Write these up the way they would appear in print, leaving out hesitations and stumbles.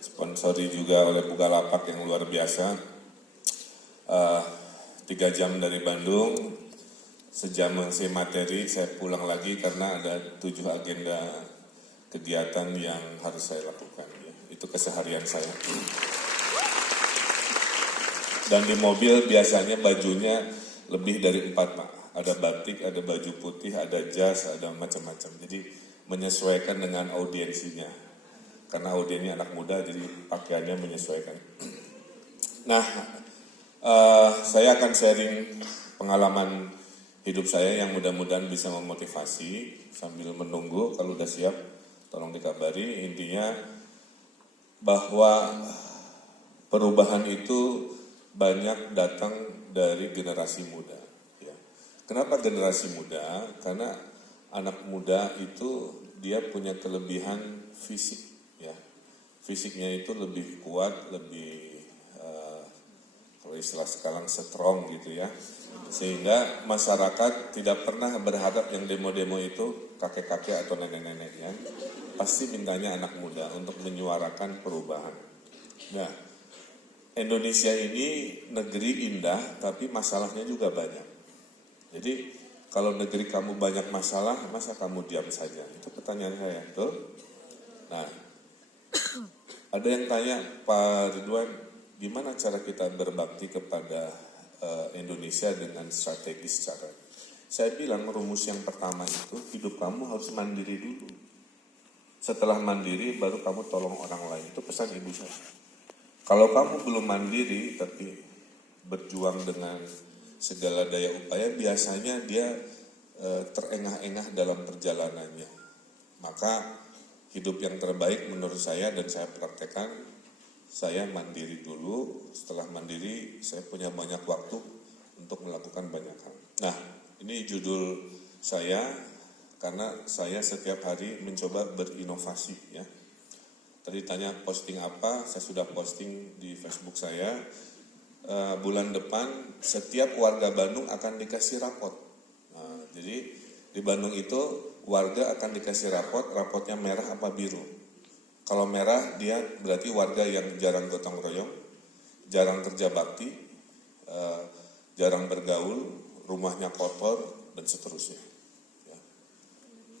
sponsori juga oleh Bukalapak yang luar biasa. 3 jam dari Bandung, sejam mengisi materi, saya pulang lagi karena ada 7 agenda kegiatan yang harus saya lakukan. Itu keseharian saya. Dan di mobil biasanya bajunya lebih dari 4, Pak. Ada batik, ada baju putih, ada jas, ada macam-macam. Jadi menyesuaikan dengan audiensinya. Karena audiennya anak muda, jadi pakaiannya menyesuaikan. Nah, saya akan sharing pengalaman hidup saya yang mudah-mudahan bisa memotivasi. Sambil menunggu, kalau udah siap, tolong dikabari. Intinya bahwa perubahan itu banyak datang dari generasi muda. Ya. Kenapa generasi muda? Karena anak muda itu dia punya kelebihan fisik. Ya. Fisiknya itu lebih kuat, lebih kalau istilah sekarang strong gitu ya. Sehingga masyarakat tidak pernah berharap yang demo-demo itu kakek-kakek atau nenek-nenek ya. Pasti mintanya anak muda untuk menyuarakan perubahan. Nah, Indonesia ini negeri indah, tapi masalahnya juga banyak. Jadi, kalau negeri kamu banyak masalah, masa kamu diam saja? Itu pertanyaan saya, betul? Nah, ada yang tanya, Pak Ridwan, gimana cara kita berbakti kepada Indonesia dengan strategis cara? Saya bilang rumus yang pertama itu, hidup kamu harus mandiri dulu. Setelah mandiri, baru kamu tolong orang lain. Itu pesan ibu saya. Kalau kamu belum mandiri, tapi berjuang dengan segala daya upaya, biasanya dia terengah-engah dalam perjalanannya. Maka hidup yang terbaik menurut saya dan saya praktekkan, saya mandiri dulu. Setelah mandiri, saya punya banyak waktu untuk melakukan banyak hal. Nah, ini judul saya karena saya setiap hari mencoba berinovasi ya. Tadi tanya posting apa, saya sudah posting di Facebook saya. Bulan depan setiap warga Bandung akan dikasih rapot. Nah, jadi di Bandung itu warga akan dikasih rapotnya merah apa biru. Kalau merah dia berarti warga yang jarang gotong royong, jarang kerja bakti, jarang bergaul, rumahnya kotor, dan seterusnya.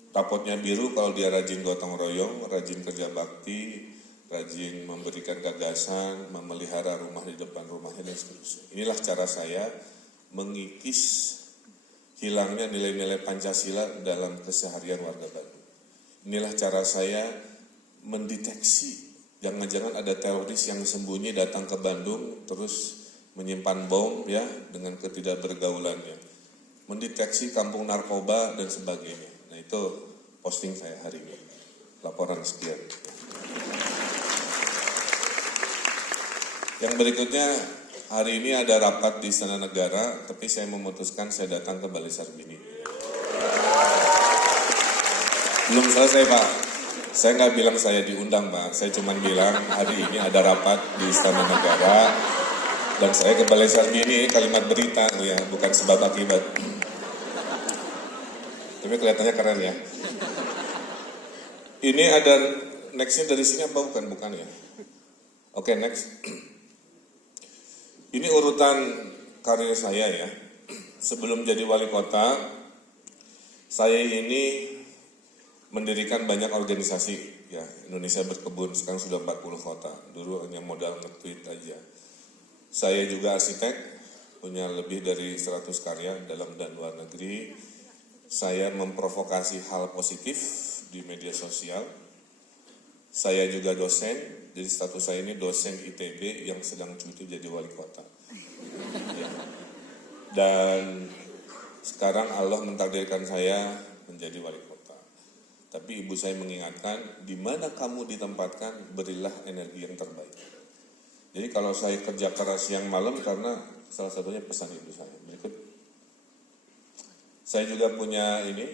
Rapotnya biru kalau dia rajin gotong royong, rajin kerja bakti, rajin memberikan gagasan, memelihara rumah di depan rumahnya dan seterusnya. Inilah cara saya mengikis hilangnya nilai-nilai Pancasila dalam keseharian warga Bandung. Inilah cara saya mendeteksi jangan-jangan ada teroris yang sembunyi datang ke Bandung terus menyimpan bom ya dengan ketidakbergaulannya. Mendeteksi kampung narkoba dan sebagainya. Nah itu posting saya hari ini. Laporan sekian. Yang berikutnya, hari ini ada rapat di Istana Negara, tapi saya memutuskan saya datang ke Balai Sarbini. Belum selesai Pak, saya nggak bilang saya diundang Pak, saya cuma bilang hari ini ada rapat di Istana Negara, dan saya ke Balai Sarbini, kalimat berita ya, bukan sebab akibat. Tapi kelihatannya keren ya. Ini ada nextnya dari sini apa bukan? Bukan ya. Oke, next. Ini urutan karir saya ya. Sebelum jadi wali kota, saya ini mendirikan banyak organisasi ya. Indonesia Berkebun, sekarang sudah 40 kota. Dulu hanya modal nge-tweet aja. Saya juga arsitek, punya lebih dari 100 karya dalam dan luar negeri. Saya memprovokasi hal positif di media sosial. Saya juga dosen, jadi status saya ini dosen ITB yang sedang cuti jadi wali kota. Ya. Dan sekarang Allah mentakdirkan saya menjadi wali kota. Tapi ibu saya mengingatkan, di mana kamu ditempatkan, berilah energi yang terbaik. Jadi kalau saya kerja keras siang malam karena salah satunya pesan ibu saya. Berikut. Saya juga punya ini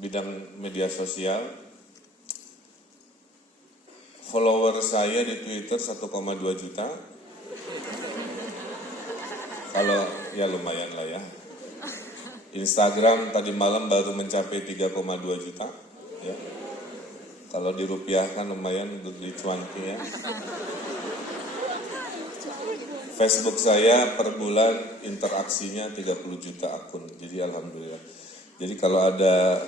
bidang media sosial. Follower saya di Twitter 1,2 juta. Kalau ya lumayan lah ya. Instagram tadi malam baru mencapai 3,2 juta. Ya. Kalau dirupiahkan lumayan beli cuanki ya. Facebook saya per bulan interaksinya 30 juta akun, jadi alhamdulillah. Jadi kalau ada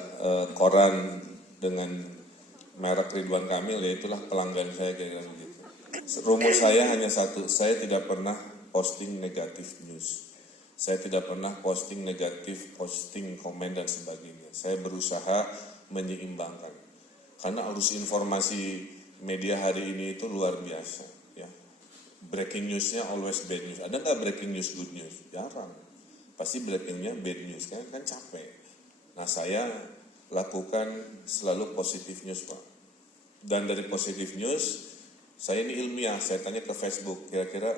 koran dengan merek Ridwan Kamil, ya itulah pelanggan saya kayak begitu. Rumus saya hanya satu, saya tidak pernah posting negatif news. Saya tidak pernah posting negatif, posting komen dan sebagainya. Saya berusaha menyeimbangkan. Karena arus informasi media hari ini itu luar biasa. Ya. Breaking newsnya always bad news. Ada nggak breaking news good news? Jarang. Pasti breakingnya bad news, kan capek. Nah saya lakukan selalu positive news Pak. Dan dari positive news, saya ini ilmiah, saya tanya ke Facebook, kira-kira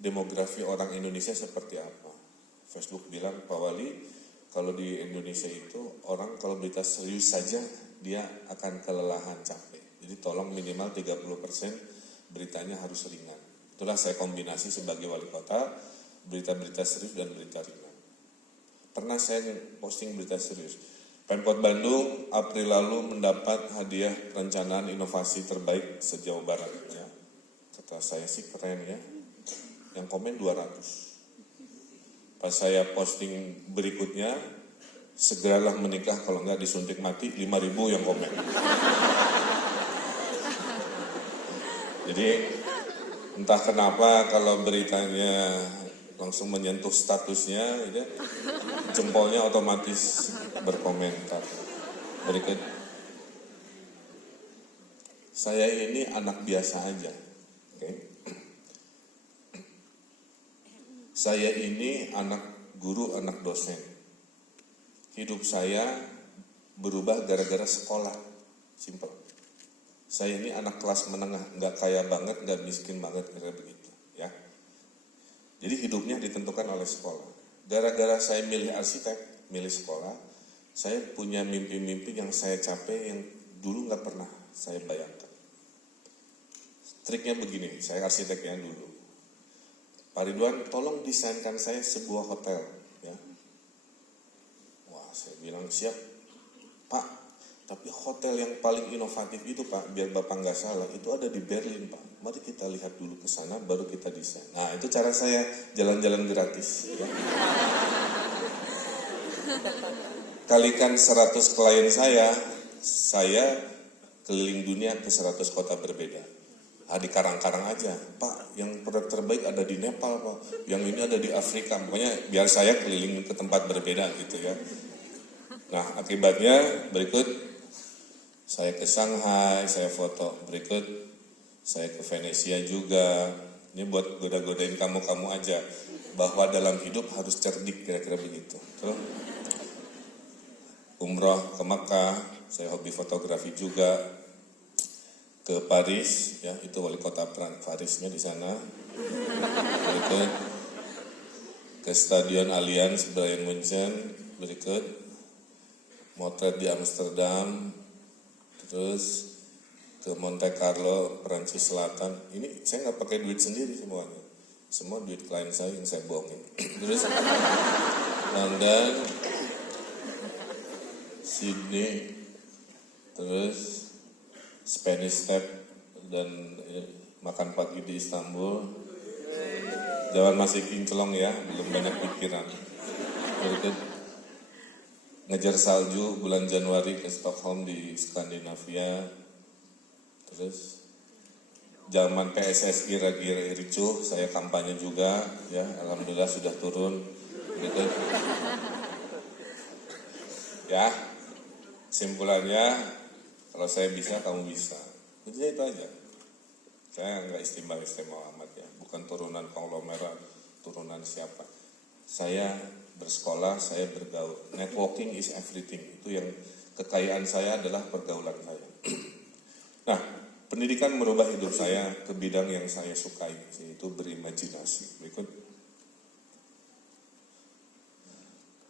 demografi orang Indonesia seperti apa? Facebook bilang, Pak Wali, kalau di Indonesia itu orang kalau berita serius saja, dia akan kelelahan, capek. Jadi tolong minimal 30% beritanya harus ringan. Itulah saya kombinasi sebagai wali kota, berita-berita serius dan berita ringan. Pernah saya posting berita serius. Pemkot Bandung April lalu mendapat hadiah perencanaan inovasi terbaik se-Jawa Barat. Ya. Kata saya sih keren ya. Yang komen 200. Pas saya posting berikutnya, segeralah menikah kalau enggak disuntik mati, 5.000 yang komen. Jadi entah kenapa kalau beritanya langsung menyentuh statusnya, gitu, jempolnya otomatis berkomentar. Berikut, saya ini anak biasa aja, okay? Saya ini anak guru, anak dosen. Hidup saya berubah gara-gara sekolah, simple. Saya ini anak kelas menengah, nggak kaya banget, nggak miskin banget, kira begitu, ya. Jadi hidupnya ditentukan oleh sekolah. Gara-gara saya milih arsitek, milih sekolah, saya punya mimpi-mimpi yang saya capai yang dulu nggak pernah saya bayangkan. Triknya begini, saya arsiteknya dulu. Pak Ridwan, tolong desainkan saya sebuah hotel. Ya. Wah, saya bilang siap. Pak, tapi hotel yang paling inovatif itu Pak, biar Bapak nggak salah, itu ada di Berlin Pak. Mari kita lihat dulu ke sana, baru kita desain. Nah, itu cara saya jalan-jalan gratis. Ya. Kalikan 100 klien saya keliling dunia ke 100 kota berbeda. Di Karang-Karang aja, Pak, yang produk terbaik ada di Nepal Pak, yang ini ada di Afrika. Pokoknya biar saya keliling ke tempat berbeda gitu ya. Nah, akibatnya berikut, saya ke Shanghai, saya foto. Berikut, saya ke Venesia juga. Ini buat goda-godain kamu-kamu aja, bahwa dalam hidup harus cerdik, kira-kira begitu. Terus, umroh ke Makkah, saya hobi fotografi juga. Ke Paris, ya itu wali kota Parisnya di sana. Berikut, ke Stadion Allianz Bayern Munchen. Berikut, motret di Amsterdam. Terus ke Monte Carlo, Perancis Selatan. Ini saya nggak pakai duit sendiri semuanya. Semua duit klien saya yang saya bohongin. Terus London, Sydney, terus Spanish Step dan makan pagi di Istanbul. Jangan masih kinclong ya, belum banyak pikiran. Berikut, ngejar salju bulan Januari ke Stockholm di Skandinavia. Terus zaman PSSI lagi ricuh, saya kampanye juga, ya alhamdulillah sudah turun. Berikut, ya simpulannya. Kalau saya bisa, kamu bisa. Jadi itu aja. Saya nggak istimewa amat ya. Bukan turunan konglomerat, turunan siapa. Saya bersekolah, saya bergaul. Networking is everything. Itu yang kekayaan saya adalah pergaulan saya. Nah, pendidikan merubah hidup saya ke bidang yang saya sukai, yaitu berimajinasi. Berikut.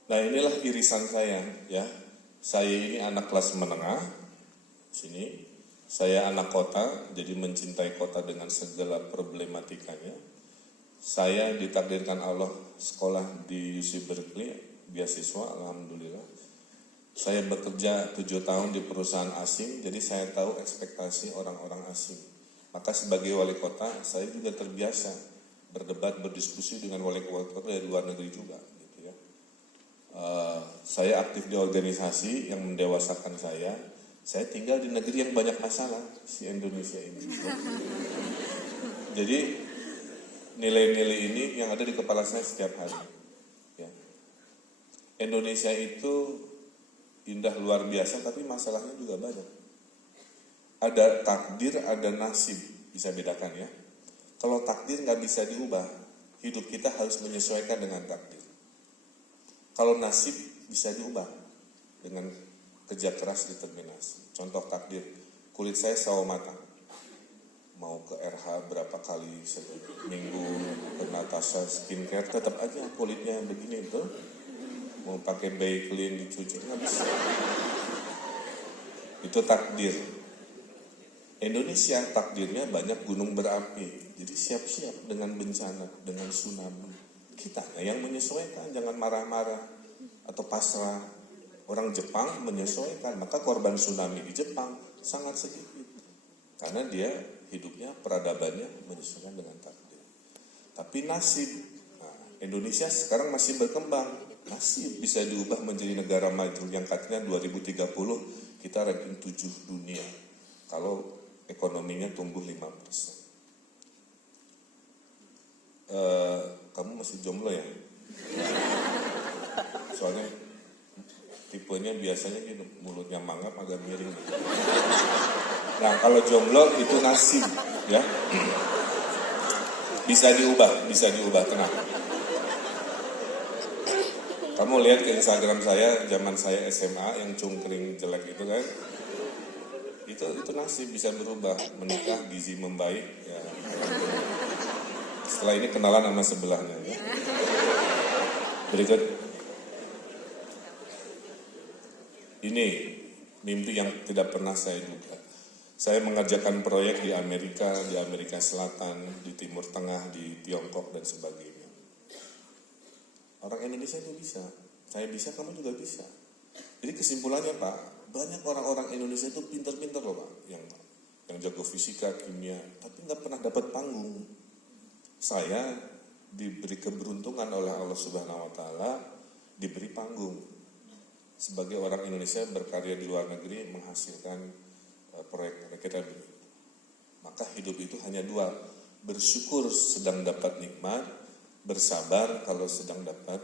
Nah, inilah irisan saya, ya. Saya ini anak kelas menengah. Sini, saya anak kota, jadi mencintai kota dengan segala problematikanya. Saya ditakdirkan Allah sekolah di UC Berkeley, beasiswa, alhamdulillah. Saya bekerja 7 tahun di perusahaan asing, jadi saya tahu ekspektasi orang-orang asing. Maka sebagai wali kota, saya juga terbiasa berdebat, berdiskusi dengan wali kota dari luar negeri juga. Gitu ya. Saya aktif di organisasi yang mendewasakan saya. Saya tinggal di negeri yang banyak masalah, si Indonesia ini. Jadi nilai-nilai ini yang ada di kepala saya setiap hari. Ya. Indonesia itu indah luar biasa, tapi masalahnya juga banyak. Ada takdir, ada nasib, bisa bedakan ya. Kalau takdir nggak bisa diubah, hidup kita harus menyesuaikan dengan takdir. Kalau nasib bisa diubah dengan kerja keras, determinasi. Contoh takdir, kulit saya sawo matang. Mau ke RH berapa kali seminggu, ke Natasha skincare, tetap aja kulitnya begini tuh. Mau pakai Bakelin dicuci nggak bisa. Itu takdir. Indonesia takdirnya banyak gunung berapi, jadi siap-siap dengan bencana, dengan tsunami. Kita yang menyesuaikan, jangan marah-marah atau pasrah. Orang Jepang menyesuaikan, maka korban tsunami di Jepang sangat sedikit. Karena dia hidupnya, peradabannya menyesuaikan dengan takdir. Tapi nasib, Indonesia sekarang masih berkembang. Nasib bisa diubah menjadi negara maju yang katanya 2030 kita ranking 7 dunia. Kalau ekonominya tumbuh 5%. Kamu masih jomblo ya? Soalnya tipenya biasanya gitu, mulutnya mangap agak miring. Nah kalau jomblo itu nasib ya. Bisa diubah, tenang. Kamu lihat ke Instagram saya, zaman saya SMA yang cungkring jelek itu kan. Itu nasib bisa berubah, menikah, gizi membaik ya. Setelah ini kenalan sama sebelahnya ya. Berikut. Ini mimpi yang tidak pernah saya duga. Saya mengerjakan proyek di Amerika Selatan, di Timur Tengah, di Tiongkok dan sebagainya. Orang Indonesia itu bisa. Saya bisa, kamu juga bisa. Jadi kesimpulannya Pak, banyak orang-orang Indonesia itu pintar-pintar loh Pak, yang jago fisika, kimia, tapi nggak pernah dapat panggung. Saya diberi keberuntungan oleh Allah Subhanahu Wa Taala, diberi panggung. Sebagai orang Indonesia berkarya di luar negeri menghasilkan proyek kita begitu. Maka hidup itu hanya dua, bersyukur sedang dapat nikmat, bersabar kalau sedang dapat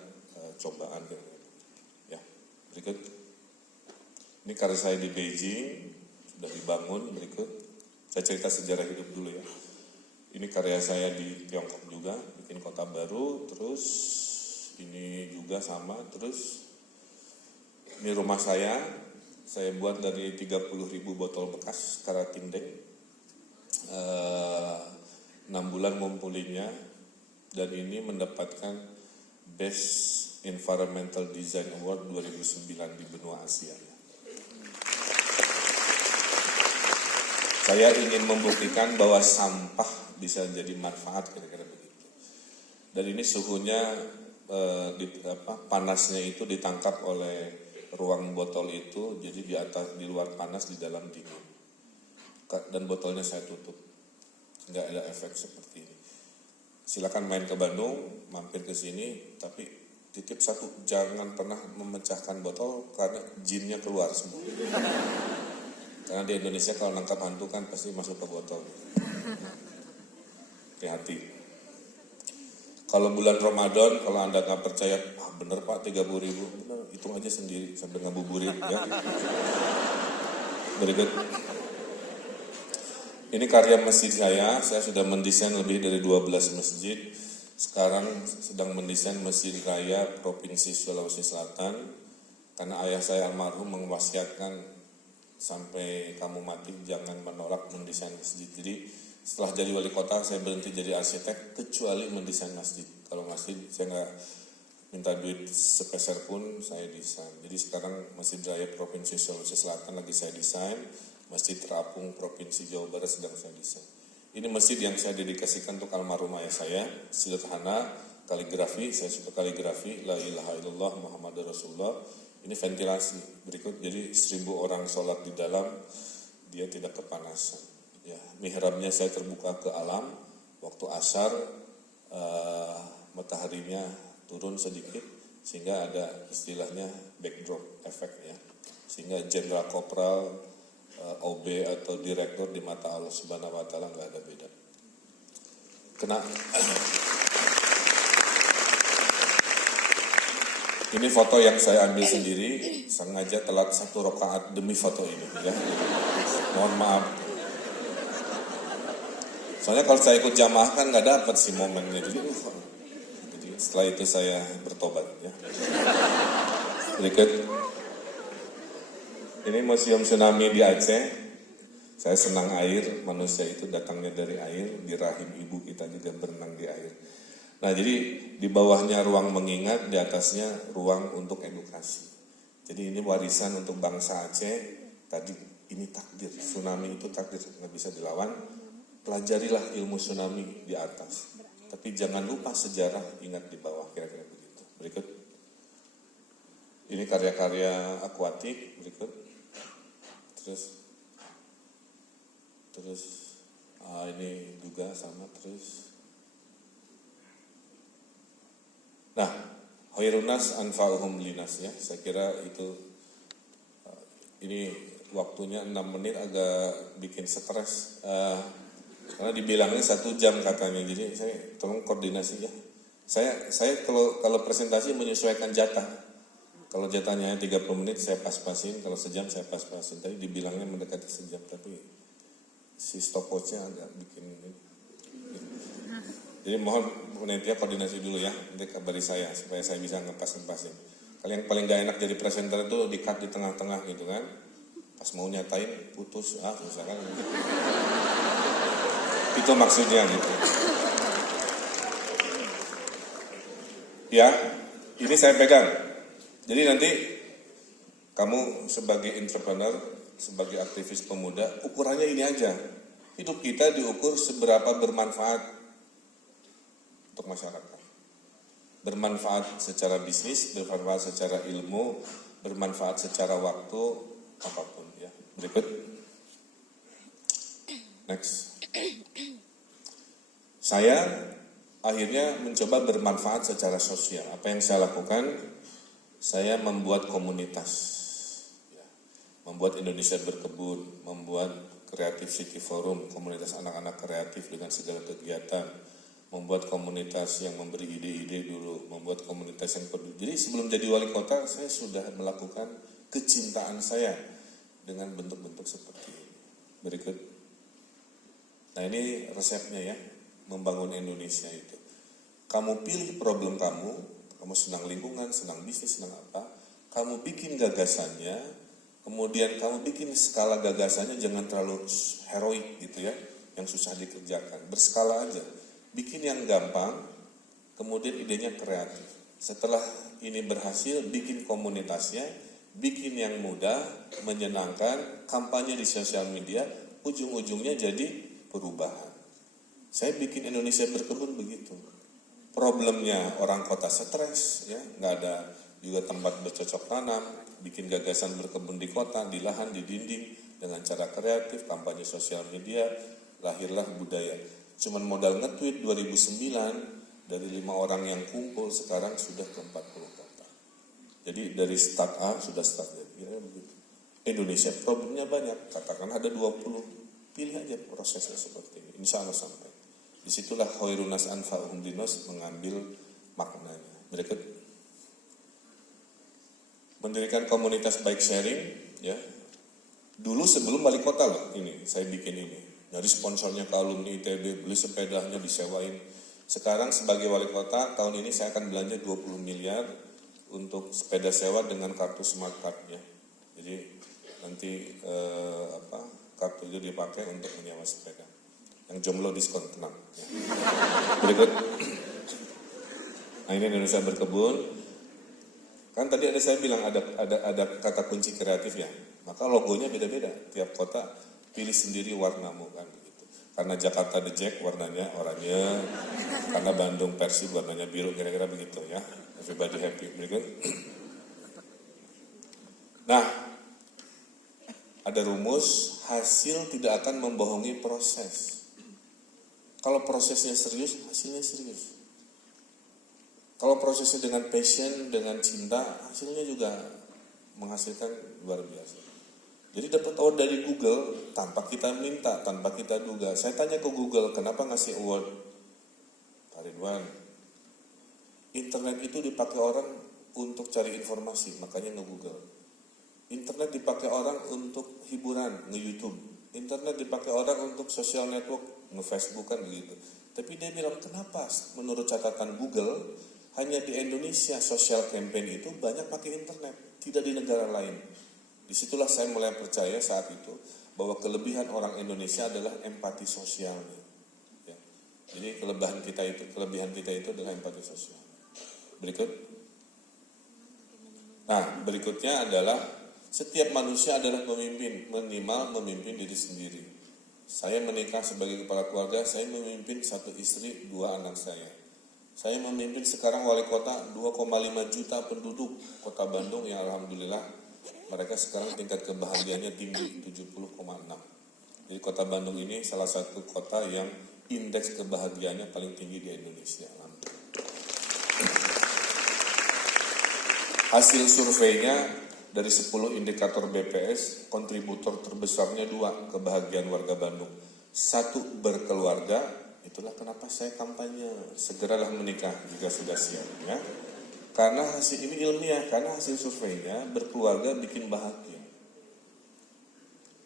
cobaan. Ya, berikut. Ini karya saya di Beijing, sudah dibangun. Berikut, saya cerita sejarah hidup dulu ya. Ini karya saya di Tiongkok juga, bikin kota baru. Terus ini juga sama. Terus ini rumah saya buat dari 30.000 botol bekas karatindeng. 6 bulan ngumpulinnya, dan ini mendapatkan Best Environmental Design Award 2009 di benua Asia. Saya ingin membuktikan bahwa sampah bisa jadi manfaat, kira-kira begitu. Dan ini suhunya, panasnya itu ditangkap oleh ruang botol itu, jadi di atas, di luar panas, di dalam dingin. Dan botolnya saya tutup, nggak ada efek seperti ini. Silakan main ke Bandung, mampir ke sini, tapi titip satu, jangan pernah memecahkan botol karena jinnya keluar semua. Karena di Indonesia kalau nangkap hantu kan pasti masuk ke botol. Hati-hati. Kalau bulan Ramadan, kalau Anda nggak percaya, bener Pak 30.000, bener, hitung aja sendiri sambil ngabuburit ya. Berikut. Ini karya masjid saya sudah mendesain lebih dari 12 masjid. Sekarang sedang mendesain Masjid Raya Provinsi Sulawesi Selatan, karena ayah saya almarhum mewasiatkan sampai kamu mati jangan menolak mendesain masjid. Jadi setelah jadi wali kota saya berhenti jadi arsitek kecuali mendesain masjid. Kalau masjid saya nggak minta duit sepeser pun saya desain. Jadi sekarang Masjid Raya Provinsi Sulawesi Selatan lagi saya desain, Masjid Terapung Provinsi Jawa Barat sedang saya desain. Ini masjid yang saya dedikasikan untuk almarhum ayah saya, sederhana, kaligrafi, saya suka kaligrafi, la ilaha illallah Muhammadur Rasulullah. Ini ventilasi. Berikut, jadi 1.000 orang sholat di dalam, dia tidak kepanasan. Ya, mihrabnya saya terbuka ke alam. Waktu asar, mataharinya turun sedikit, sehingga ada istilahnya backdrop efek ya. Sehingga Jenderal Kopral, OB atau Direktur di mata Allah Subhanahu wa Ta'ala nggak ada beda. Ini foto yang saya ambil sendiri, sengaja telat 1 rakaat demi foto ini ya. Mohon maaf. Soalnya kalau saya ikut jamaah kan nggak dapat sih momennya. Jadi setelah itu saya bertobat ya. Berikut. Ini Museum Tsunami di Aceh. Saya senang air, manusia itu datangnya dari air, di rahim ibu kita juga berenang di air. Nah, jadi di bawahnya ruang mengingat, di atasnya ruang untuk edukasi. Jadi ini warisan untuk bangsa Aceh. Tadi ini takdir, tsunami itu takdir, nggak bisa dilawan. Pelajarilah ilmu tsunami di atas. Tapi jangan lupa sejarah, ingat di bawah, kira-kira begitu. Berikut. Ini karya-karya akuatik, berikut. Terus ini juga sama terus. Nah, khairunas anfa'uhum linas ya. Saya kira itu ini waktunya 6 menit agak bikin stres. Karena dibilangnya 1 jam katanya. Jadi saya tolong koordinasi ya. Saya kalau presentasi menyesuaikan jatah. Kalau jatahnya 30 menit saya pas-pasin, kalau sejam saya pas-pasin. Tadi dibilangnya mendekati sejam, tapi si stopwatch-nya agak bikin ini. Jadi mohon nanti koordinasi dulu ya, nanti kabari saya supaya saya bisa ngepas-ngepasin. Kalau yang paling gak enak jadi presenter itu di-cut di tengah-tengah gitu kan. Pas mau nyatain putus, susah kan. Itu maksudnya gitu. Ya, ini saya pegang. Jadi nanti kamu sebagai entrepreneur, sebagai aktivis pemuda, ukurannya ini aja. Hidup kita diukur seberapa bermanfaat untuk masyarakat. Bermanfaat secara bisnis, bermanfaat secara ilmu, bermanfaat secara waktu, apapun ya. Berikut. Next. Saya akhirnya mencoba bermanfaat secara sosial. Apa yang saya lakukan? Saya membuat komunitas. Ya. Membuat Indonesia Berkebun, membuat Creative City Forum, komunitas anak-anak kreatif dengan segala kegiatan. Membuat komunitas yang memberi ide-ide dulu, membuat komunitas yang peduli. Jadi sebelum jadi wali kota, saya sudah melakukan kecintaan saya dengan bentuk-bentuk seperti ini. Berikut. Nah ini resepnya ya, membangun Indonesia itu. Kamu pilih problem kamu senang lingkungan, senang bisnis, senang apa, kamu bikin gagasannya, kemudian kamu bikin skala gagasannya jangan terlalu heroik gitu ya, yang susah dikerjakan, berskala aja. Bikin yang gampang, kemudian idenya kreatif. Setelah ini berhasil, bikin komunitasnya, bikin yang mudah, menyenangkan, kampanye di sosial media, ujung-ujungnya jadi perubahan. Saya bikin Indonesia Berkebun begitu. Problemnya orang kota stres, ya, nggak ada juga tempat bercocok tanam, bikin gagasan berkebun di kota, di lahan, di dinding, dengan cara kreatif, kampanye sosial media, lahirlah budaya. Cuman modal nge-tweet 2009 dari 5 orang yang kumpul sekarang sudah ke 40 kota. Jadi dari start A sudah start Z. Ya, begitu. Indonesia problemnya banyak, katakan ada 20. Pilih aja prosesnya seperti ini. Insya Allah sampai. Disitulah khairunas anfa'uhum linas mengambil maknanya. Berikut. Mendirikan komunitas bike sharing, ya. Dulu sebelum wali kota loh ini, saya bikin ini. Dari sponsornya ke alumni ITB, beli sepedanya disewain. Sekarang sebagai wali kota, tahun ini saya akan belanja 20 miliar untuk sepeda sewa dengan kartu smart card-nya. Jadi nanti kartu itu dipakai untuk menyewa sepeda. Yang jomblo diskon, tenang. Ya. Berikut. Nah ini Indonesia Berkebun. Kan tadi ada saya bilang ada kata kunci kreatif ya. Maka logonya beda-beda. Tiap kota pilih sendiri warnamu kan begitu. Karena Jakarta The Jack warnanya oranye, karena Bandung Persib warnanya biru, kira-kira begitu ya. Everybody happy. Berikut. Nah, ada rumus, hasil tidak akan membohongi proses. Kalau prosesnya serius, hasilnya serius. Kalau prosesnya dengan passion, dengan cinta, hasilnya juga menghasilkan luar biasa. Jadi dapat award dari Google tanpa kita minta, tanpa kita duga. Saya tanya ke Google, kenapa ngasih award? Pak Ridwan, internet itu dipakai orang untuk cari informasi, makanya nge-Google. Internet dipakai orang untuk hiburan, nge-YouTube. Internet dipakai orang untuk social network, nge-Facebook kan begitu. Tapi dia bilang, kenapa menurut catatan Google, hanya di Indonesia social campaign itu banyak pakai internet, tidak di negara lain. Disitulah saya mulai percaya saat itu, bahwa kelebihan orang Indonesia adalah empati sosialnya. Ya. Jadi kelebihan kita itu adalah empati sosial. Berikut. Nah, berikutnya adalah setiap manusia adalah pemimpin, minimal memimpin diri sendiri. Saya menikah sebagai kepala keluarga, saya memimpin 1 istri, 2 anak saya. Saya memimpin sekarang wali kota 2,5 juta penduduk kota Bandung yang alhamdulillah mereka sekarang tingkat kebahagiaannya tinggi 70,6. Jadi kota Bandung ini salah satu kota yang indeks kebahagiaannya paling tinggi di Indonesia. Hasil surveinya dari 10 indikator BPS, kontributor terbesarnya 2 kebahagiaan warga Bandung. 1 berkeluarga, itulah kenapa saya kampanye segeralah menikah jika sudah siap, ya. Karena hasil ini ilmiah, karena hasil surveinya berkeluarga bikin bahagia.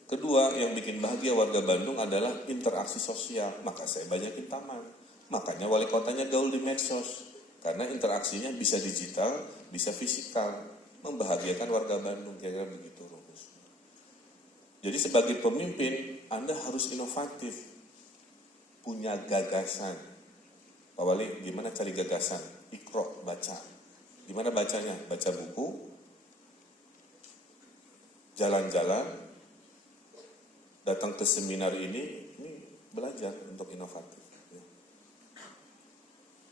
Kedua, yang bikin bahagia warga Bandung adalah interaksi sosial, maka saya banyakin taman. Makanya wali kotanya gaul di medsos, karena interaksinya bisa digital, bisa fisikal, membahagiakan warga Bandung, kira-kira begitu rumus. Jadi sebagai pemimpin, Anda harus inovatif, punya gagasan. Pak Wali, gimana cari gagasan? Ikro, baca. Gimana bacanya? Baca buku, jalan-jalan, datang ke seminar ini belajar untuk inovatif.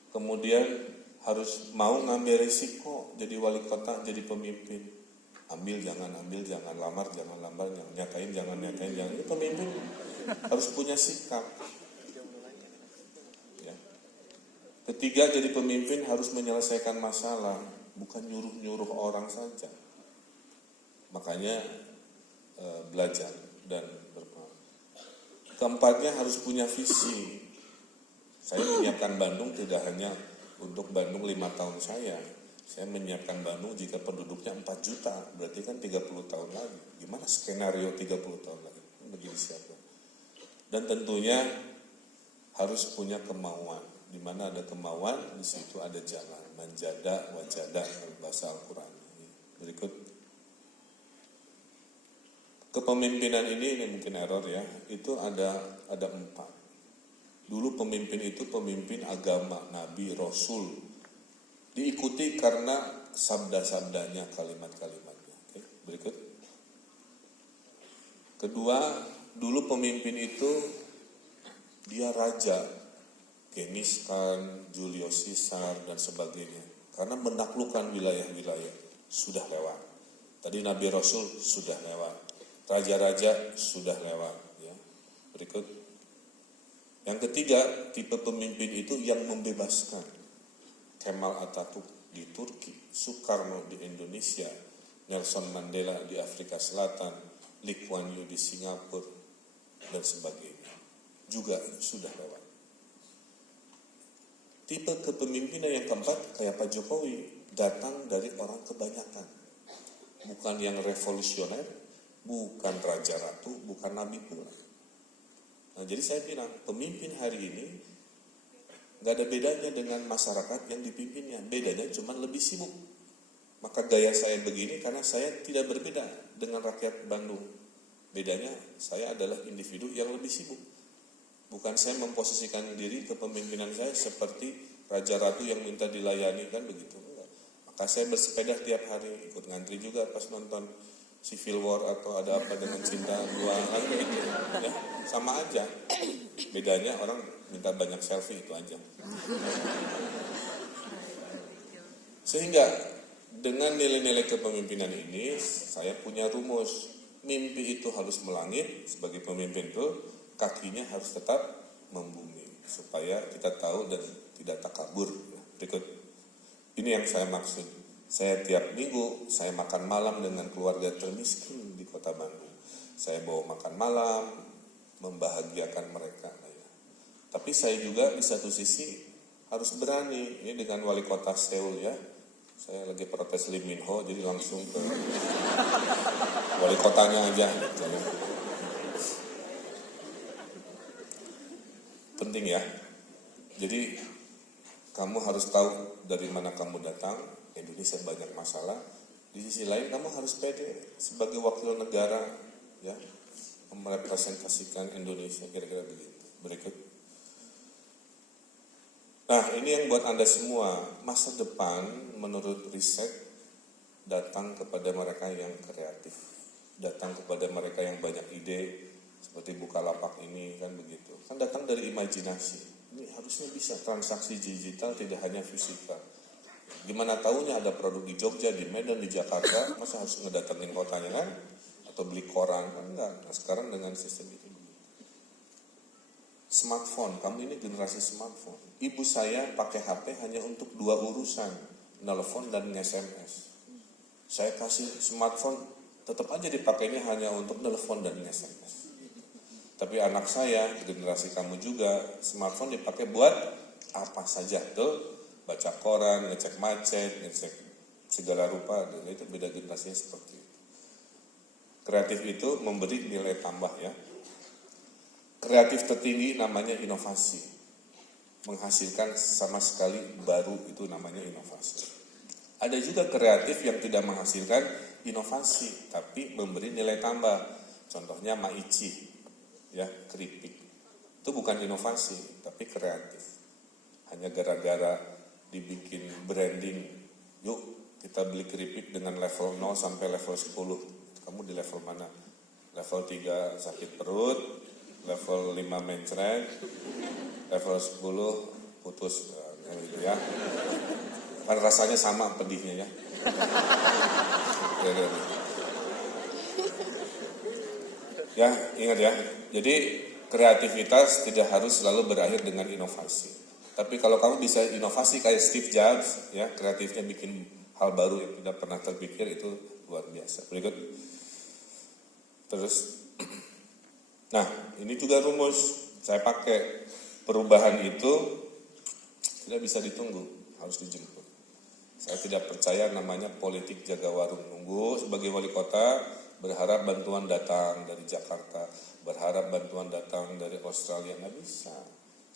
Kemudian harus mau ngambil risiko jadi wali kota, jadi pemimpin. Ambil, jangan lamar, jangan nyatain, jangan. Ini pemimpin harus punya sikap. Ketiga, jadi pemimpin harus menyelesaikan masalah, bukan nyuruh-nyuruh orang saja. Makanya belajar dan berpengalaman. Keempatnya harus punya visi. Saya menyiapkan Bandung tidak hanya untuk Bandung 5 tahun saya menyiapkan Bandung jika penduduknya 4 juta, berarti kan 30 tahun lagi. Gimana skenario 30 tahun lagi? Begini siapa? Dan tentunya harus punya kemauan. Di mana ada kemauan, di situ ada jalan. Manjada, wajada, bahasa Al-Quran. Berikut. Kepemimpinan ini mungkin error ya. Itu ada 4. Dulu pemimpin itu pemimpin agama, nabi, rasul. Diikuti karena sabda-sabdanya, kalimat-kalimatnya. Oke, berikut. Kedua, dulu pemimpin itu dia raja. Genghis Khan, Julius Caesar, dan sebagainya. Karena menaklukkan wilayah-wilayah sudah lewat. Tadi Nabi Rasul sudah lewat. Raja-raja sudah lewat. Ya. Berikut. Yang ketiga, tipe pemimpin itu yang membebaskan. Kemal Atatürk di Turki, Soekarno di Indonesia, Nelson Mandela di Afrika Selatan, Lee Kuan Yew di Singapura, dan sebagainya. Juga sudah lewat. Tipe kepemimpinan yang keempat, kayak Pak Jokowi, datang dari orang kebanyakan. Bukan yang revolusioner, bukan raja ratu, bukan nabi pula. Nah, jadi saya bilang, pemimpin hari ini gak ada bedanya dengan masyarakat yang dipimpinnya. Bedanya cuma lebih sibuk. Maka gaya saya begini karena saya tidak berbeda dengan rakyat Bandung. Bedanya saya adalah individu yang lebih sibuk. Bukan saya memposisikan diri kepemimpinan saya seperti raja ratu yang minta dilayani, kan begitu. Maka saya bersepeda tiap hari, ikut ngantri juga pas nonton Civil War atau ada apa dengan cinta dua, kan begitu. Ya, sama aja. Bedanya orang minta banyak selfie, itu aja. Sehingga Dengan nilai-nilai kepemimpinan ini, saya punya rumus. Mimpi itu harus melangit, sebagai pemimpin itu kakinya harus tetap membumi. Supaya kita tahu dan tidak takabur. Berikut, ini yang saya maksud. Saya tiap minggu, saya makan malam dengan keluarga termiskin di kota Bandung. Saya bawa makan malam, membahagiakan mereka. Tapi saya juga di satu sisi harus berani. Ini dengan wali kota Seoul ya. Saya lagi protes Lee Min Ho, jadi langsung ke wali kotanya aja. Gitu. Penting ya. Jadi kamu harus tahu dari mana kamu datang. Indonesia banyak masalah. Di sisi lain kamu harus pede sebagai wakil negara ya, merepresentasikan Indonesia, kira-kira begitu. Berikut. Nah, ini yang buat Anda semua, masa depan menurut riset datang kepada mereka yang kreatif, datang kepada mereka yang banyak ide, seperti Bukalapak ini, kan begitu. Kan datang dari imajinasi. Ini harusnya bisa transaksi digital, tidak hanya fisikal. Gimana tahunya ada produk di Jogja, di Medan, di Jakarta, masa harus ngedatengin kotanya kan? Atau beli koran, kan enggak. Nah, sekarang dengan sistem itu. Smartphone, kamu ini generasi smartphone. Ibu saya pakai HP hanya untuk 2 urusan, nelpon dan SMS. Saya kasih smartphone, tetap aja dipakainya hanya untuk nelpon dan SMS. Tapi anak saya, generasi kamu juga, smartphone dipakai buat apa saja tuh, baca koran, ngecek macet, ngecek segala rupa, dan itu beda generasinya seperti itu. Kreatif itu memberi nilai tambah ya. Kreatif tertinggi namanya inovasi. Menghasilkan sama sekali baru itu namanya inovasi. Ada juga kreatif yang tidak menghasilkan inovasi, tapi memberi nilai tambah. Contohnya maici, ya, keripik. Itu bukan inovasi, tapi kreatif. Hanya gara-gara dibikin branding, yuk kita beli keripik dengan level 0 sampai level 10. Kamu di level mana? Level 3 sakit perut, level 5 mencret, level 10 putus, gitu ya. Kan rasanya sama pedihnya ya. Ya, ingat ya. Jadi kreativitas tidak harus selalu berakhir dengan inovasi. Tapi kalau kamu bisa inovasi kayak Steve Jobs, ya, kreatifnya bikin hal baru yang tidak pernah terpikir, itu luar biasa. Berikut. Terus, nah ini juga rumus saya pakai. Perubahan itu tidak bisa ditunggu, harus dijemput. Saya tidak percaya namanya politik jaga warung nunggu. Sebagai wali kota, berharap bantuan datang dari Jakarta, berharap bantuan datang dari Australia, nggak bisa.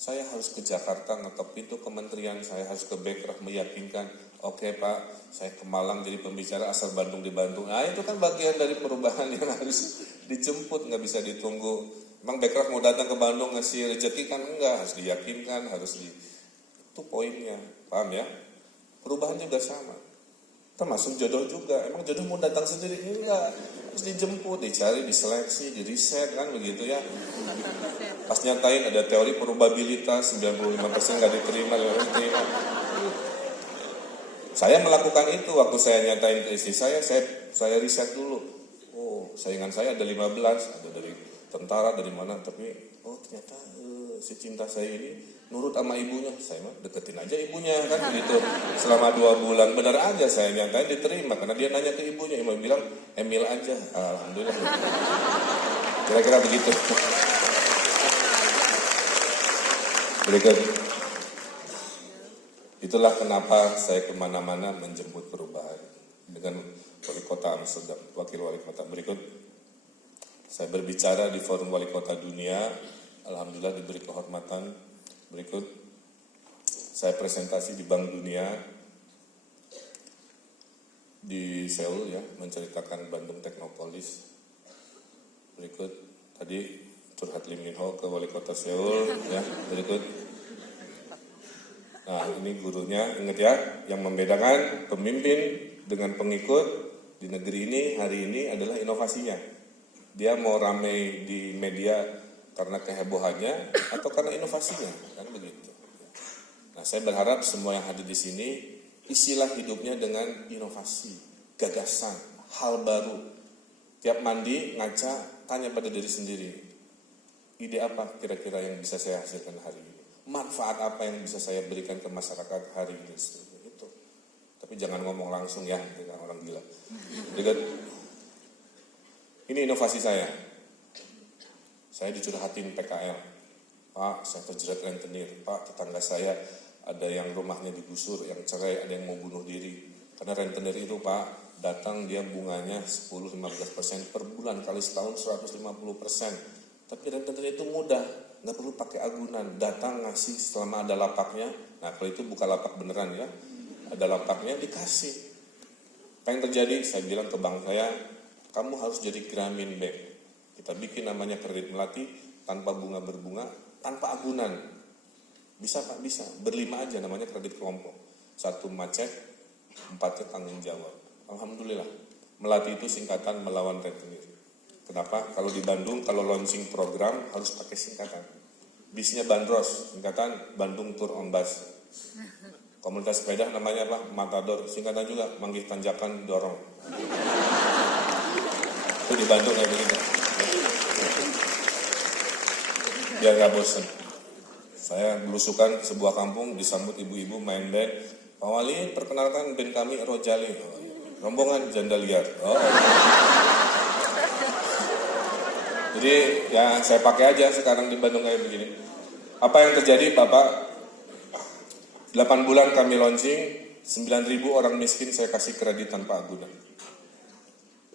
Saya harus ke Jakarta, ngetok pintu kementerian, saya harus ke Bekraf meyakinkan, oke Pak, saya ke Malang jadi pembicara asal Bandung dibantu. Nah itu kan bagian dari perubahan yang harus dijemput, nggak bisa ditunggu. Emang Bekraf mau datang ke Bandung ngasih rezeki kan enggak, harus diyakinkan, itu poinnya, paham ya? Perubahan juga sama. Termasuk jodoh juga. Emang jodoh mau datang sendiri? Enggak. Harus dijemput, dicari, diseleksi, diriset kan begitu ya. Pas nyatain ada teori probabilitas 95% nggak diterima, 5% diterima. Saya melakukan itu waktu saya nyatain ke istri saya riset dulu. Oh, saingan saya ada 15, ada dari tentara dari mana, tapi ternyata si cinta saya ini nurut sama ibunya, saya mah deketin aja ibunya kan begitu. Selama 2 bulan benar aja saya nyatain diterima karena dia nanya ke ibunya, ibu bilang Emil aja, alhamdulillah. Kira-kira begitu. Berikut. Itulah kenapa saya kemana-mana menjemput perubahan dengan wali kota Amsterdam, wakil wali kota. Berikut. Saya berbicara di forum wali kota dunia, alhamdulillah diberi kehormatan. Berikut, saya presentasi di Bank Dunia di Seoul ya, menceritakan Bandung Teknopolis. Berikut, tadi curhat Lee Min Ho ke wali kota Seoul ya. Berikut. Nah, ini gurunya, ingat ya, yang membedakan pemimpin dengan pengikut di negeri ini hari ini adalah inovasinya. Dia mau ramai di media karena kehebohannya atau karena inovasinya, kan begitu. Nah, saya berharap semua yang hadir di sini Isilah hidupnya dengan inovasi, gagasan, hal baru. Tiap mandi, ngaca, tanya pada diri sendiri. Ide apa kira-kira yang bisa saya hasilkan hari ini? Manfaat apa yang bisa saya berikan ke masyarakat hari ini? Itu. Tapi jangan ngomong langsung ya, dengan orang gila. Jadi, ini inovasi saya. Saya dicurhatin PKL. Pak, saya terjerat rentenir. Pak, tetangga saya ada yang rumahnya digusur, yang cerai, ada yang mau bunuh diri. Karena rentenir itu Pak, datang dia bunganya 10-15% per bulan, kali setahun 150%. Tapi rentenir itu mudah, nggak perlu pakai agunan. Datang ngasih selama ada lapaknya. Nah kalau itu bukan lapak beneran ya, ada lapaknya dikasih. Apa yang terjadi? Saya bilang ke bank saya, kamu harus jadi Grameen Bank. Kita bikin namanya kredit melati, tanpa bunga berbunga, tanpa agunan. Bisa Pak, bisa. Berlima aja namanya kredit kelompok. 1 macet, 4 tanggung jawab. Alhamdulillah. Melati itu singkatan melawan rentenir. Kenapa? Kalau di Bandung, kalau launching program harus pakai singkatan. Bisnya Bandros, singkatan Bandung Tour on Bus. Komunitas sepeda namanya apa? Matador, singkatan juga Manggih Tanjakan Dorong. Itu di Bandung kayak begitu. Biar gak bosan. Saya belusukan sebuah kampung, disambut ibu-ibu main band. Pak Wali, perkenalkan band kami Rojali. Rombongan Janda Liar. Jadi ya saya pakai aja sekarang di Bandung kayak begini. Apa yang terjadi Bapak? 8 bulan kami launching, 9.000 orang miskin saya kasih kredit tanpa agunan.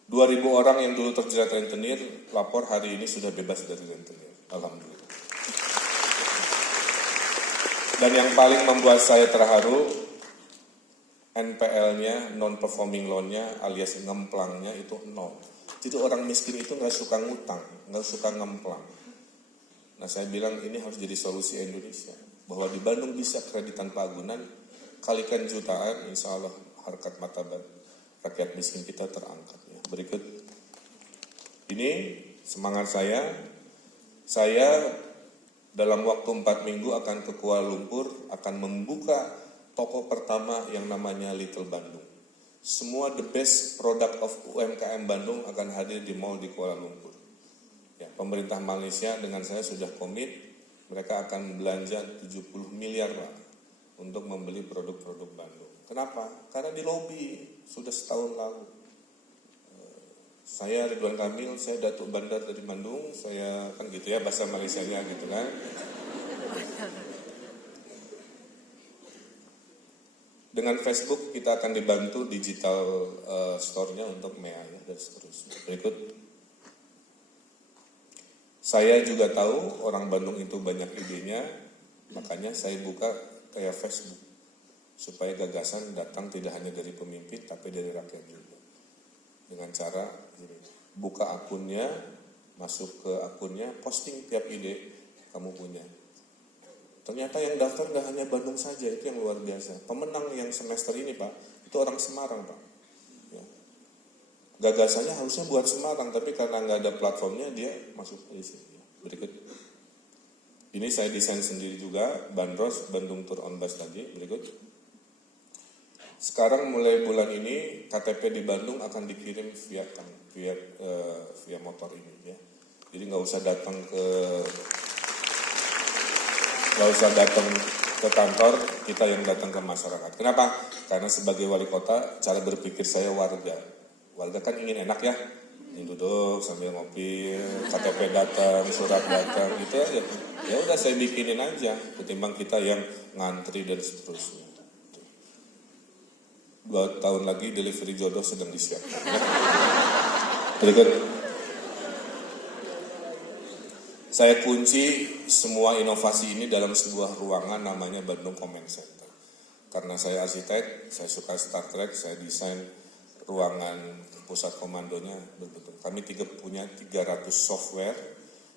2.000 orang yang dulu terjerat rentenir, lapor hari ini sudah bebas dari rentenir. Alhamdulillah. Dan yang paling membuat saya terharu, NPL-nya, non-performing loan-nya alias ngemplangnya itu 0. Jadi orang miskin itu nggak suka ngutang, nggak suka ngemplang. Nah saya bilang ini harus jadi solusi Indonesia. Bahwa di Bandung bisa kredit tanpa agunan, kalikan jutaan, insya Allah harkat martabat rakyat miskin kita terangkat. Ya. Berikut, ini semangat saya dalam waktu 4 minggu akan ke Kuala Lumpur, akan membuka toko pertama yang namanya Little Bandung. Semua the best product of UMKM Bandung akan hadir di mall di Kuala Lumpur. Ya, pemerintah Malaysia dengan saya sudah komit, mereka akan belanja 70 miliar Pak, untuk membeli produk-produk Bandung. Kenapa? Karena di lobi sudah setahun lalu. Saya Ridwan Kamil, saya Datuk Bandar dari Bandung, saya kan gitu ya bahasa Malaysianya gitu kan. Dengan Facebook kita akan dibantu digital store-nya untuk MEA ya, dan seterusnya. Berikut. Saya juga tahu orang Bandung itu banyak idenya, makanya saya buka kayak Facebook. Supaya gagasan datang tidak hanya dari pemimpin, tapi dari rakyat juga. Dengan cara buka akunnya, masuk ke akunnya, posting tiap ide kamu punya. Ternyata yang daftar gak hanya Bandung saja, itu yang luar biasa. Pemenang yang semester ini Pak, itu orang Semarang Pak. Ya. Gagasannya harusnya buat Semarang, tapi karena gak ada platformnya dia masuk di sini. Berikut. Ini saya desain sendiri juga, Bandros, Bandung Tour on Bus tadi. Berikut. Sekarang mulai bulan ini KTP di Bandung akan dikirim via motor ini ya. Jadi nggak usah datang ke kantor, kita yang datang ke masyarakat. Kenapa? Karena sebagai wali kota cara berpikir saya warga kan ingin enak ya, ingin duduk sambil ngopi, KTP datang, surat datang gitu aja. Ya udah saya bikinin aja, ketimbang kita yang ngantri dan seterusnya. 2 tahun lagi delivery jodoh sedang disiapkan. Berikut. Saya kunci semua inovasi ini dalam sebuah ruangan namanya Bandung Comment Center. Karena saya arsitek, saya suka Star Trek, saya desain ruangan pusat komandonya betul-betul. Kami punya 300 software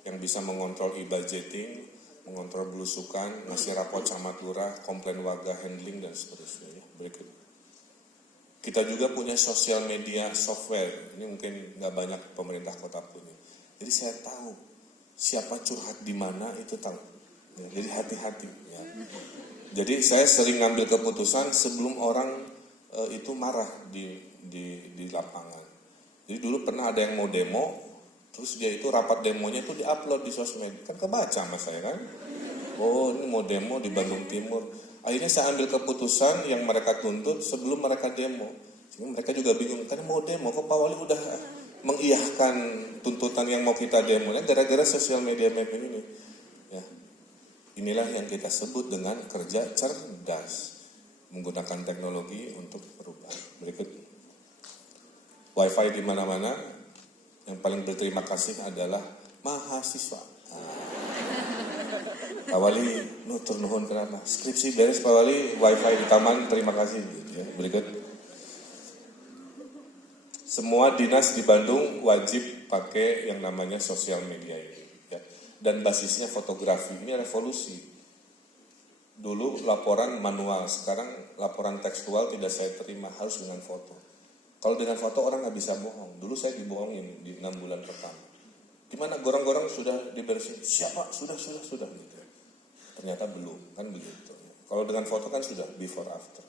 yang bisa mengontrol e-budgeting, mengontrol belusukan, ngasih rapor camat lurah, komplain warga, handling dan seterusnya. Berikut. Kita juga punya sosial media software, ini mungkin nggak banyak pemerintah kota punya. Jadi saya tahu siapa curhat di mana itu tahu. Ya, jadi hati-hati. Ya. Jadi saya sering ngambil keputusan sebelum orang itu marah di lapangan. Jadi dulu pernah ada yang mau demo, terus dia itu rapat demonya itu diupload di sosmed. Kan kebaca sama saya kan. Oh ini mau demo di Bandung Timur. Akhirnya saya ambil keputusan yang mereka tuntut sebelum mereka demo. Sehingga mereka juga bingung, kan mau demo kok Pak Wali udah mengiyahkan tuntutan yang mau kita demo. Nah, gara-gara sosial media mapping ini. Ya. Inilah yang kita sebut dengan kerja cerdas, menggunakan teknologi untuk berubah. Berikut, WiFi di mana-mana. Yang paling berterima kasih adalah mahasiswa. Pak Wali, nutur nuhun kenapa? Skripsi beres Pak Wali, WiFi di taman, terima kasih. Ya, berikut, semua dinas di Bandung wajib pakai yang namanya sosial media ini. Ya. Dan basisnya fotografi, ini revolusi. Dulu laporan manual, sekarang laporan tekstual tidak saya terima, harus dengan foto. Kalau dengan foto orang nggak bisa bohong. Dulu saya dibohongin di 6 bulan pertama. Gimana gorong-gorong sudah dibersihin? Siapa? Sudah. Gitu. Ternyata belum, kan begitu. Kalau dengan foto kan sudah before after.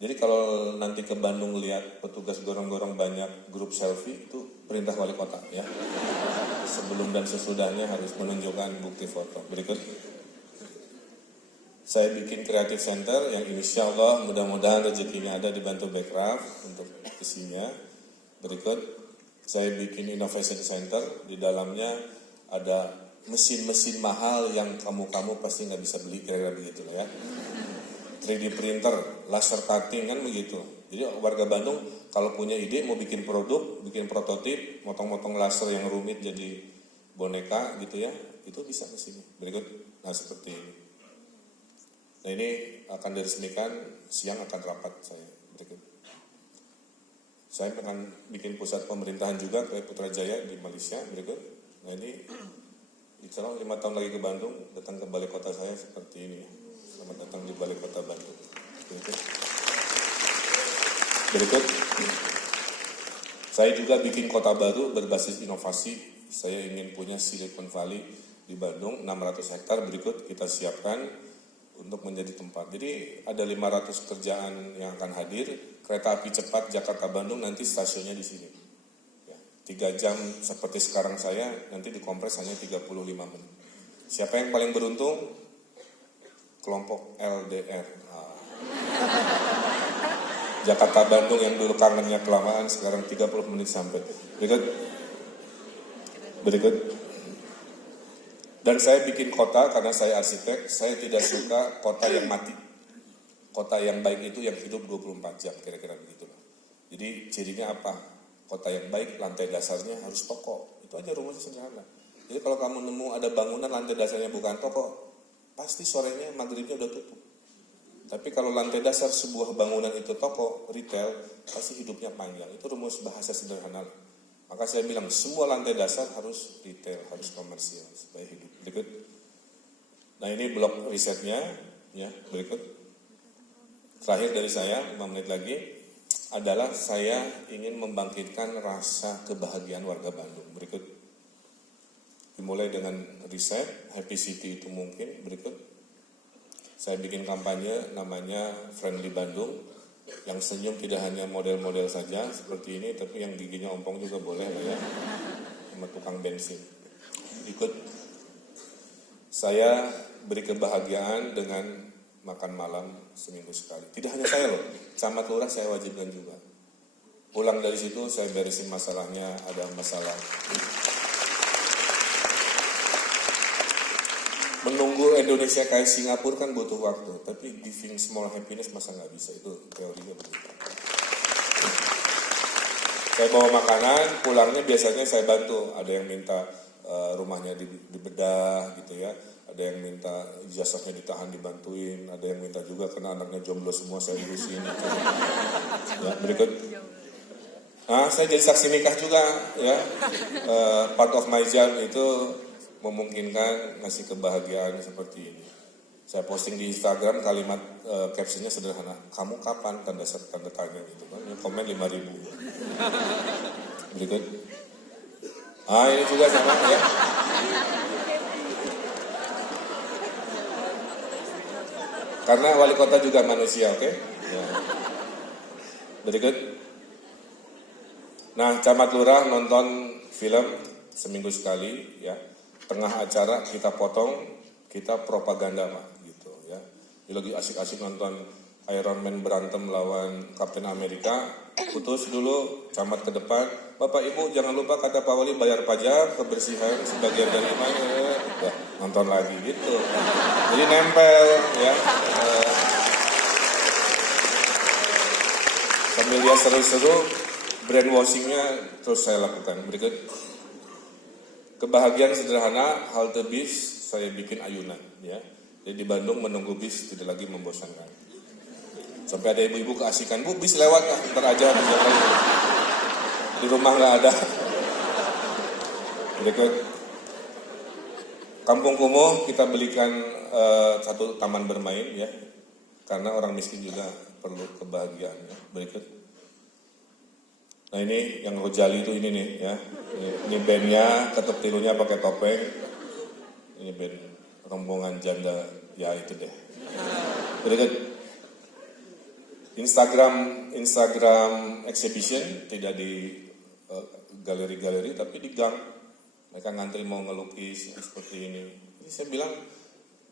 Jadi kalau nanti ke Bandung lihat petugas gorong-gorong banyak grup selfie, itu perintah wali kota ya. Sebelum dan sesudahnya harus menunjukkan bukti foto. Berikut, saya bikin Creative Center yang insya Allah mudah-mudahan rezekinya ada dibantu Bekraf untuk isinya. Berikut, saya bikin Innovation Center, di dalamnya ada mesin-mesin mahal yang kamu pasti nggak bisa beli, kira-kira begitu ya. 3D printer, laser cutting kan begitu. Jadi warga Bandung kalau punya ide mau bikin produk, bikin prototip, motong-motong laser yang rumit jadi boneka gitu ya, itu bisa ke sini. Berikut, nah seperti ini. Nah ini akan diresmikan, siang akan rapat saya. Berikut. Saya akan bikin pusat pemerintahan juga ke Putrajaya di Malaysia. Berikut. Nah ini, insya Allah 5 tahun lagi ke Bandung, datang ke balai kota saya seperti ini. Selamat datang di balai kota Bandung. Berikut. Saya juga bikin kota baru berbasis inovasi. Saya ingin punya Silicon Valley di Bandung, 600 hektar. Berikut kita siapkan untuk menjadi tempat. Jadi ada 500 kerjaan yang akan hadir. Kereta api cepat Jakarta-Bandung nanti stasiunnya di sini. 3 jam seperti sekarang saya, nanti dikompres hanya 35 menit. Siapa yang paling beruntung? Kelompok LDR. Jakarta-Bandung yang dulu kangennya kelamaan, sekarang 30 menit sampai. Berikut. Dan saya bikin kota karena saya arsitek, saya tidak suka kota yang mati. Kota yang baik itu yang hidup 24 jam, kira-kira begitu. Jadi cirinya apa? Kota yang baik, lantai dasarnya harus toko. Itu aja rumusnya sederhana. Jadi kalau kamu nemu ada bangunan lantai dasarnya bukan toko, pasti sorenya maghribnya udah tutup. Tapi kalau lantai dasar sebuah bangunan itu toko, retail, pasti hidupnya panjang. Itu rumus bahasa sederhana. Maka saya bilang semua lantai dasar harus retail, harus komersial supaya hidup. Berikut. Nah ini blok risetnya, ya berikut. Terakhir dari saya, 5 menit lagi, adalah saya ingin membangkitkan rasa kebahagiaan warga Bandung. Berikut. Dimulai dengan riset, happy city itu mungkin. Berikut. Saya bikin kampanye namanya Friendly Bandung, yang senyum tidak hanya model-model saja seperti ini, tapi yang giginya ompong juga boleh lah ya, sama tukang bensin. Ikut. Saya beri kebahagiaan dengan makan malam seminggu sekali. Tidak hanya saya loh, camat lurah saya wajibkan juga. Pulang dari situ saya beresin masalahnya, ada masalah. Menunggu Indonesia kayak Singapura kan butuh waktu, tapi giving small happiness masa nggak bisa, itu teorinya begitu. Saya bawa makanan, pulangnya biasanya saya bantu. Ada yang minta rumahnya dibedah gitu ya, ada yang minta ijazahnya ditahan dibantuin, ada yang minta juga karena anaknya jomblo semua saya urusin. Gitu. Ya, berikut. Nah, saya jadi saksi nikah juga ya. Part of my job itu memungkinkan ngasih kebahagiaan seperti ini. Saya posting di Instagram kalimat captionnya sederhana, kamu kapan? Tanda tanya gitu kan, komen 5.000. Berikut. Ini juga sama ya. Karena wali kota juga manusia, oke? Ya. Berikut. Nah, camat lurah nonton film seminggu sekali, ya. Tengah acara kita potong, kita propaganda, Pak, gitu, ya. Dia lagi asik-asik nonton Iron Man berantem lawan Kapten Amerika, putus dulu, camat ke depan, Bapak Ibu jangan lupa kata Pak Wali bayar pajak, kebersihan sebagian dari udah nonton lagi gitu. Jadi nempel, ya. Sambil dia seru-seru, brainwashingnya terus saya lakukan. Berikut. Kebahagiaan sederhana, halte bis saya bikin ayunan, ya. Jadi di Bandung menunggu bis tidak lagi membosankan. Sampai ada ibu-ibu keasikan, Bu bis lewat lah, ntar aja. Di rumah nggak ada. Berikut. Kampung Kumuh kita belikan satu taman bermain, ya. Karena orang miskin juga perlu kebahagiaan, ya. Berikut. Nah ini yang Rojali itu ini nih, ya. Ini bandnya, ketuk tilunya pakai topeng. Ini band rombongan janda, ya itu deh. Berikut. Instagram exhibition tidak di galeri-galeri tapi di gang. Mereka ngantri mau ngelukis seperti ini. Jadi saya bilang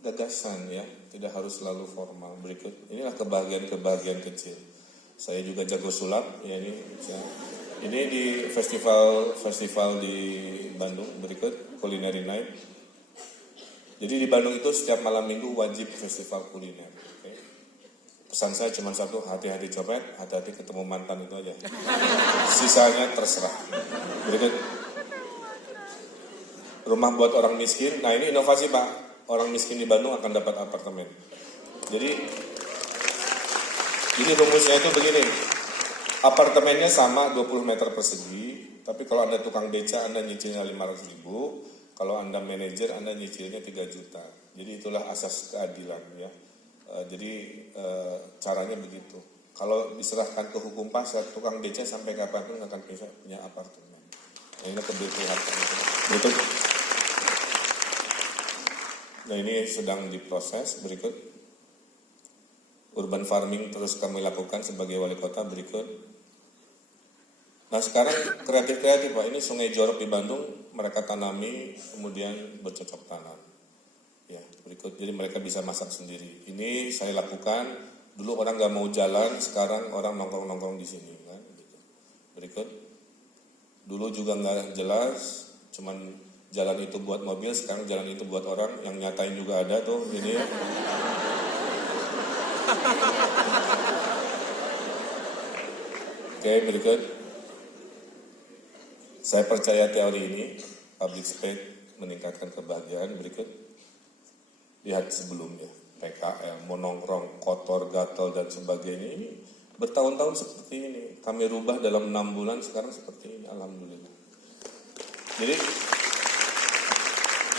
gagasan, ya, tidak harus selalu formal. Berikut, inilah kebahagiaan kecil. Saya juga jago sulap, ya ini di festival di Bandung. Berikut, Culinary Night. Jadi di Bandung itu setiap malam minggu wajib festival kuliner. Okay. Pesan saya cuma satu, hati-hati copet, hati-hati ketemu mantan itu aja. Sisanya terserah. Berikut. Rumah buat orang miskin. Nah ini inovasi, Pak. Orang miskin di Bandung akan dapat apartemen. Jadi rumusnya itu begini. Apartemennya sama 20 meter persegi, tapi kalau Anda tukang beca, Anda nyicilnya 500.000. Kalau Anda manajer, Anda nyicilnya 3 juta. Jadi itulah asas keadilan, ya. Jadi caranya begitu. Kalau diserahkan ke hukum pasar, tukang beca sampai kapanpun akan bisa punya apartemen. Nah, ini kebutuhan. Berikut. Nah ini sedang diproses. Berikut. Urban farming terus kami lakukan sebagai wali kota. Berikut. Nah sekarang kreatif Pak. Ini Sungai Jorok di Bandung mereka tanami kemudian bercocok tanam. Ya, berikut. Jadi mereka bisa masak sendiri. Ini saya lakukan. Dulu orang nggak mau jalan, sekarang orang nongkrong-nongkrong di sini, kan? Berikut. Dulu juga nggak jelas, cuman jalan itu buat mobil, sekarang jalan itu buat orang. Yang nyatain juga ada tuh. Ini. Oke, berikut. Saya percaya teori ini, public space meningkatkan kebahagiaan. Berikut. Lihat sebelumnya, PKL, monongkrong, kotor, gatal, dan sebagainya. Ini bertahun-tahun seperti ini. Kami rubah dalam 6 bulan, sekarang seperti ini, alhamdulillah. Jadi,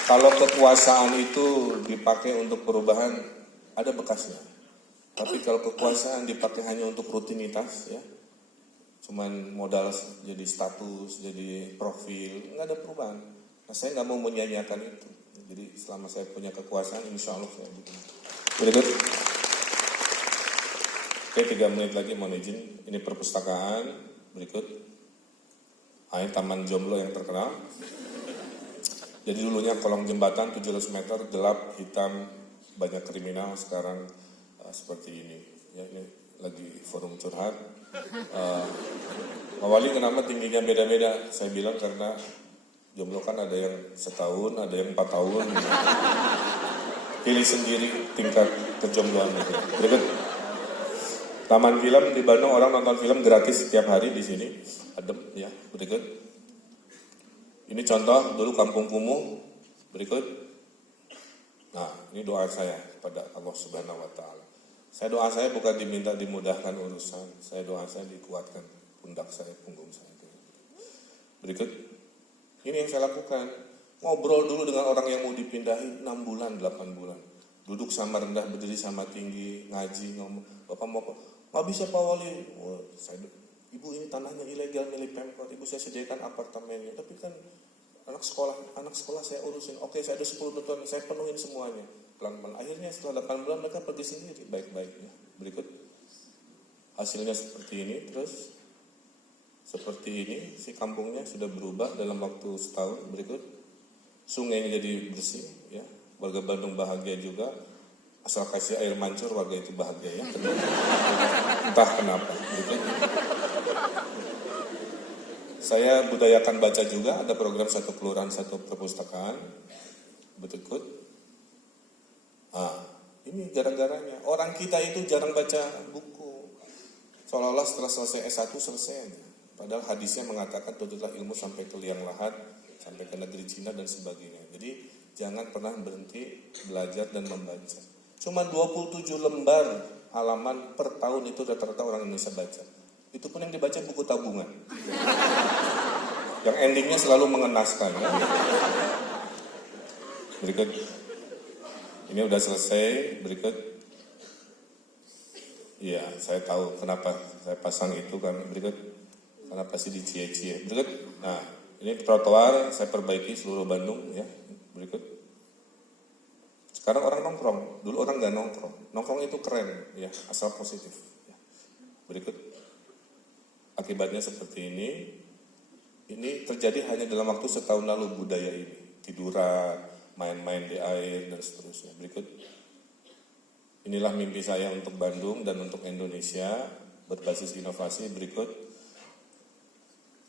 kalau kekuasaan itu dipakai untuk perubahan, ada bekasnya. Tapi kalau kekuasaan dipakai hanya untuk rutinitas, ya, cuman modal jadi status, jadi profil, nggak ada perubahan. Nah, saya nggak mau menyanyiakan itu. Jadi selama saya punya kekuasaan, insya Allah saya bikin. Berikut. Oke, 3 menit lagi mohon izin. Ini perpustakaan. Berikut. Ini taman jomblo yang terkenal. Jadi dulunya kolong jembatan 700 meter, gelap, hitam, banyak kriminal. Sekarang seperti ini. Ya, ini lagi forum curhat. Pak Wali kenapa tingginya beda-beda? Saya bilang karena jomblo kan ada yang setahun, ada yang 4 tahun. Pilih sendiri tingkat kejombloan itu. Berikut. Taman film di Bandung, orang nonton film gratis setiap hari di sini. Adem, ya. Berikut. Ini contoh dulu Kampung Kumuh. Berikut. Nah, ini doa saya kepada Allah Subhanahu wa taala. Doa saya bukan diminta dimudahkan urusan. Doa saya dikuatkan pundak saya, punggung saya. Berikut. Ini yang saya lakukan. Ngobrol dulu dengan orang yang mau dipindahin 6 bulan, 8 bulan. Duduk sama rendah, berdiri sama tinggi, ngaji, ngomong. Bapak mau apa? Nggak bisa Pak Wali. Ibu ini tanahnya ilegal milik Pemkot. Ibu saya sediakan apartemennya. Tapi kan anak sekolah saya urusin. Oke, saya ada 10 tahun, saya penuhin semuanya. pelan-pelan. Akhirnya setelah 8 bulan mereka pergi sendiri baik-baiknya. Berikut hasilnya seperti ini, terus seperti ini, si kampungnya sudah berubah dalam waktu setahun. Berikut sungainya jadi bersih, ya. Warga Bandung bahagia juga. Asal kasih air mancur, warga itu bahagia, ya. Entah kenapa. Berikut. Saya budayakan baca juga, ada program satu kelurahan satu perpustakaan. Berikut. Ini gara-garanya. Orang kita itu jarang baca buku. Seolah-olah setelah selesai S1 selesai aja. Padahal hadisnya mengatakan tuntutlah ilmu sampai ke liang lahat, sampai ke negeri Cina dan sebagainya. Jadi jangan pernah berhenti belajar dan membaca. Cuma 27 lembar halaman per tahun itu rata-rata orang Indonesia baca. Itu pun yang dibaca buku tabungan. Yang endingnya selalu mengenaskan. Ya. Berikut. Ini udah selesai. Berikut. Iya, saya tahu kenapa saya pasang itu kan. Berikut. Kenapa sih dicie-cie. Berikut. Nah, ini trotoar saya perbaiki seluruh Bandung. Ya. Berikut. Sekarang orang nongkrong, dulu orang nggak nongkrong. Nongkrong itu keren, ya, asal positif. Ya. Berikut, akibatnya seperti ini. Ini terjadi hanya dalam waktu setahun lalu budaya ini. Tiduran, main-main di air, dan seterusnya. Berikut, inilah mimpi saya untuk Bandung dan untuk Indonesia, berbasis inovasi. Berikut,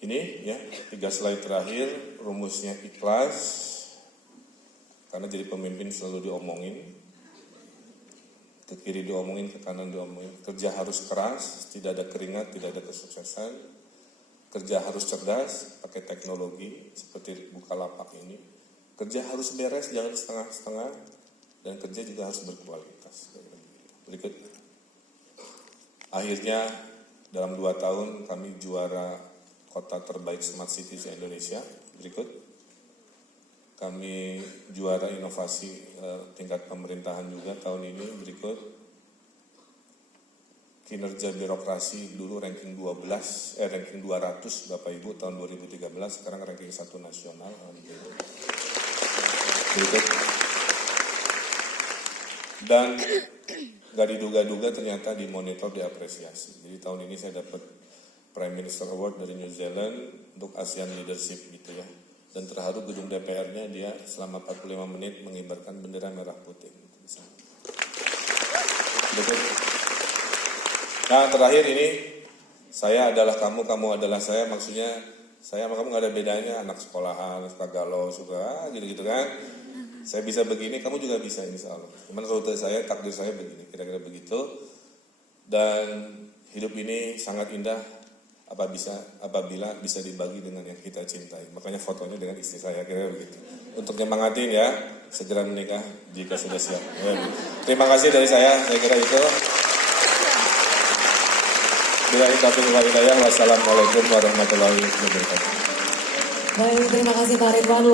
ini ya, 3 slide terakhir, rumusnya ikhlas. Karena jadi pemimpin selalu diomongin, ke kiri diomongin, ke kanan diomongin. Kerja harus keras, tidak ada keringat, tidak ada kesuksesan. Kerja harus cerdas, pakai teknologi seperti Bukalapak ini. Kerja harus beres, jangan setengah-setengah. Dan kerja juga harus berkualitas. Berikut. Akhirnya dalam 2 tahun kami juara kota terbaik Smart City se-Indonesia. Berikut. Kami juara inovasi tingkat pemerintahan juga tahun ini. Berikut, kinerja birokrasi dulu ranking 200 Bapak Ibu tahun 2013, sekarang ranking 1 nasional. Berikut, dan gak diduga-duga ternyata dimonitor, diapresiasi. Jadi tahun ini saya dapat Prime Minister Award dari New Zealand untuk ASEAN Leadership gitu ya. Dan terharu gedung DPR-nya dia selama 45 menit mengibarkan bendera merah putih. Nah terakhir ini, saya adalah kamu, kamu adalah saya. Maksudnya saya sama kamu gak ada bedanya. Anak sekolahan, suka galau, suka gitu-gitu kan. Saya bisa begini, kamu juga bisa insya Allah. Cuman rute saya, takdir saya begini, kira-kira begitu. Dan hidup ini sangat indah apabila bisa dibagi dengan yang kita cintai. Makanya fotonya dengan istri saya, kira-kira begitu. Untuk nyemangatin ya, segera menikah jika sudah siap. Terima kasih dari saya kira itu. Billahi taufiq wal hidayah. Wassalamualaikum warahmatullahi wabarakatuh. Baik, terima kasih Pak Ridwan.